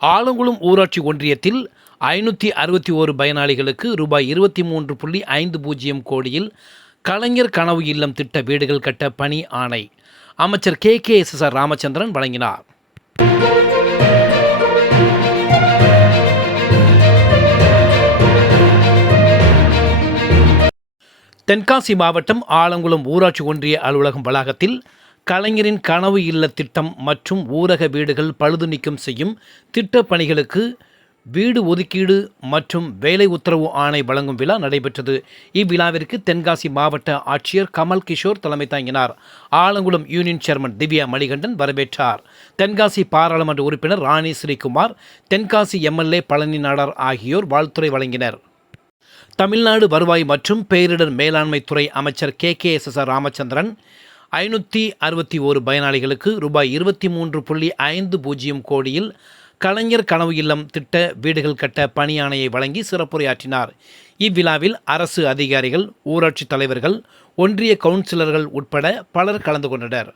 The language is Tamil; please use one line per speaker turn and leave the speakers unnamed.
ஆலங்குளம் ஊராட்சி ஒன்றியத்தில் ஐநூற்றி அறுபத்தி ஓரு பயனாளிகளுக்கு ரூபாய் இருபத்தி மூன்று புள்ளி ஐந்து பூஜ்ஜியம் கோடியில் கலைஞர் கனவு இல்லம் திட்ட வீடுகள் கட்ட பணி ஆணை. அமைச்சர் K. K. S. S. R. Ramachandran வழங்கினார். தென்காசி மாவட்டம் ஆலங்குளம் ஊராட்சி ஒன்றிய அலுவலகம் வளாகத்தில் கலைஞரின் கனவு இல்ல திட்டம் மற்றும் ஊரக வீடுகள் பழுது நீக்கம் செய்யும் திட்டப் பணிகளுக்கு வீடு ஒதுக்கீடு மற்றும் வேலை உத்தரவு ஆணை வழங்கும் விழா நடைபெற்றது. இவ்விழாவிற்கு தென்காசி மாவட்ட ஆட்சியர் கமல் கிஷோர் தலைமை தாங்கினார். ஆலங்குளம் யூனியன் சேர்மன் திவ்யா மணிகண்டன் வரவேற்றார். தென்காசி பாராளுமன்ற உறுப்பினர் ராணி ஸ்ரீகுமார் தென்காசி எம்எல்ஏ பழனி நாடார் ஆகியோர் வாழ்த்துறை வழங்கினர். தமிழ்நாடு வருவாய் மற்றும் பேரிடர் மேலாண்மை துறை அமைச்சர் K K S S Ramachandran ஐநூற்றி அறுபத்தி ஓரு பயனாளிகளுக்கு ரூபாய் இருபத்தி மூன்று புள்ளி ஐந்து பூஜ்ஜியம் கோடியில் கலைஞர் கனவு இல்லம் திட்ட வீடுகள் கட்ட பணியாணையை வழங்கி சிறப்புரையாற்றினார். இவ்விழாவில் அரசு அதிகாரிகள் ஊராட்சி தலைவர்கள் ஒன்றிய கவுன்சிலர்கள் உட்பட பலர் கலந்து கொண்டனர்.